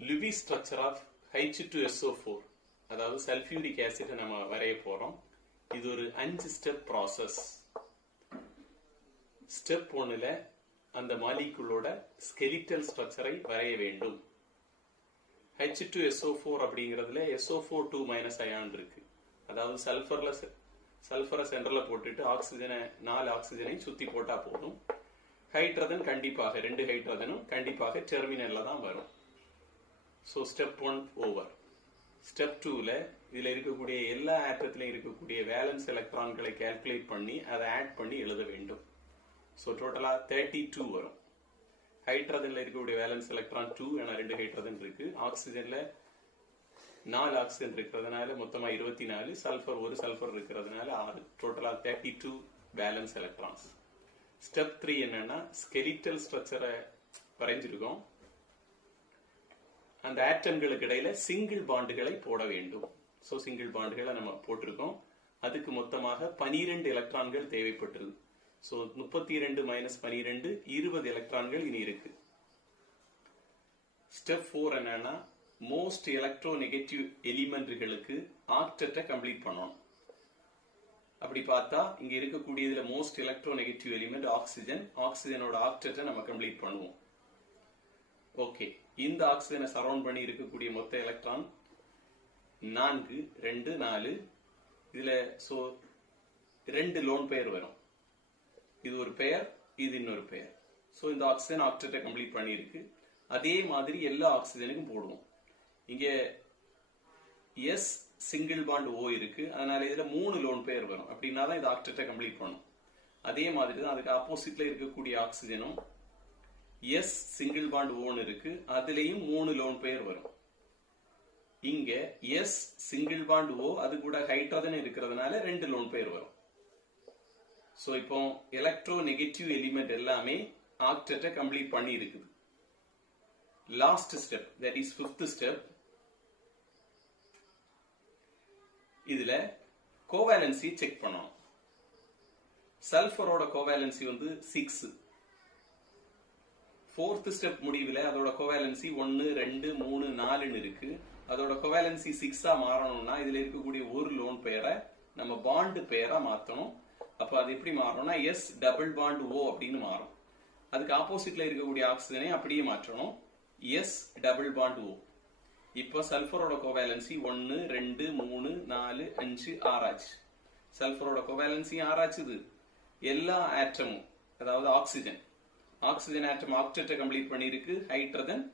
Lewis structure of H2SO4 அதாவது sulphuric acid நம்ம வரைய போறோம். இது ஒரு 5 ஸ்டெப் ப்ராசஸ். ஸ்டெப் 1ல அந்த மாலிகுலோட ஸ்கெலிட்டல் ஸ்ட்ரக்சரை வரைய வேண்டும். H2SO4 அப்படிங்கிறதுல SO4 2- அயான் இருக்கு. அதாவது சல்ஃபரை சென்டர்ல போட்டுட்டு ஆக்சிஜனை 4 ஆக்சிஜனை சுத்தி போட்டா போதும். ஹைட்ரஜன் கண்டிப்பாக 2 ஹைட்ரஜனும் கண்டிப்பாக டெர்மினல்ல தான் வரும். So step 1 over. ஸ்டெப் 2ல இதுல இருக்கக்கூடிய எல்லா ஆட்டத்திலையும் இருக்கக்கூடிய வேலன்ஸ் எலக்ட்ரான்களை கால்குலேட் பண்ணி அதை ஆட் பண்ணி எழுத வேண்டும். ஸோ டோட்டலா 32 வரும். ஹைட்ரஜன்ல இருக்கக்கூடிய வேலன்ஸ் எலக்ட்ரான் 2, ஏன்னா 2 ஹைட்ரஜன் இருக்கு. ஆக்சிஜன்ல 4 ஆக்சிஜன் இருக்கிறதுனால மொத்தமா 24, சல்ஃபர் 1 சல்ஃபர் இருக்கிறதுனால 6, டோட்டலா 32 வேலன்ஸ் எலக்ட்ரான்ஸ். ஸ்டெப் 3 என்னன்னா ஸ்கெலிட்டல் ஸ்ட்ரக்சரை வரைஞ்சிருக்கோம். அந்த ஆட்டம்களுக்கு இடையில சிங்கிள் பாண்டுகளை போட வேண்டும். ஸோ சிங்கிள் பாண்டுகளை நம்ம போட்டிருக்கோம். அதுக்கு மொத்தமாக 12 எலக்ட்ரான்கள் தேவைப்பட்டிருக்கு. ஸோ 32 - 12 20 எலக்ட்ரான்கள் இனி இருக்கு. ஸ்டெப் 4 என்னன்னா மோஸ்ட் எலக்ட்ரோ நெகட்டிவ் எலிமெண்ட்களுக்கு ஆக்டெட்டை கம்ப்ளீட் பண்ணணும். அப்படி பார்த்தா இங்க இருக்கக்கூடியதுல most electronegative element oxygen. ஆக்சிஜனோட ஆக்டெட்டை நம்ம கம்ப்ளீட் பண்ணுவோம். ஓகே, இந்த ஆக்சிஜனை சரவுண்ட் பண்ணி இருக்கக்கூடிய மொத்த எலக்ட்ரான் 4, 2, 4. இதுல சோ 2 லோன் பெயர் வரும். இது ஒரு பெயர், இது இன்னொரு பெயர். சோ இந்த ஆக்சிஜன் ஆக்டெட்டை கம்ப்ளீட் பண்ணியிருக்கு. அதே மாதிரி எல்லா ஆக்சிஜனுக்கும் போடுவோம். இங்க எஸ் சிங்கிள் பாண்ட் ஓ இருக்கு, அதனால இதுல 3 லோன் பெயர் வரும். அப்படின்னா தான் இது ஆக்டெட்டை கம்ப்ளீட் பண்ணும். அதே மாதிரி தான் அதுக்கு ஆப்போசிட்ல இருக்கக்கூடிய ஆக்சிஜனும் எஸ் சிங்கிள் பாண்ட் ஓன் இருக்கு, அதுலயும் 3 லோன் பெயர் வரும். இங்க எஸ் சிங்கிள் பாண்ட் ஓ அது கூட ஹைட்ரஜன் இருக்கிறதுனால 2 லோன் பெயர் வரும். சோ இப்போ எலக்ட்ரோ நெகட்டிவ் எலிமெண்ட் எல்லாமே ஆக்டெட்டை கம்ப்ளீட் பண்ணி இருக்குது. Last step, that is 5th step. இதுல கோவேலன்சி செக் பண்ணணும். சல்ஃபரோட கோவேலன்சி வந்து 6. 4th ஸ்டெப் முடிவில் அதோட கோவேலன்சி 1, 2, 3, 4 இருக்கு. அதோட கோவேலன்சி 6 மாறணும்னா இதுல இருக்கக்கூடிய ஒரு லோன் பெயரை நம்ம பாண்ட் பெயரா மாத்தணும். அப்ப அது எப்படி மாறணும்னா எஸ் டபுள் பாண்ட் ஓ அப்படின்னு மாறும். அதுக்கு ஆப்போசிட்ல இருக்கக்கூடிய ஆக்சிஜனை அப்படியே மாற்றணும், எஸ் டபுள் பாண்ட் ஓ. இப்போ சல்ஃபரோட கோவேலன்சி 1, 2, 3, 4, 5, 6 ஆச்சு. சல்ஃபரோட கோவேலன்சி 6 ஆச்சுது. எல்லா ஆட்டமும், அதாவது ஆக்சிஜன் ஆட்டம் ஆக்டெட்டை கம்ப்ளீட் பண்ணிருக்கு, ஹைட்ரஜன்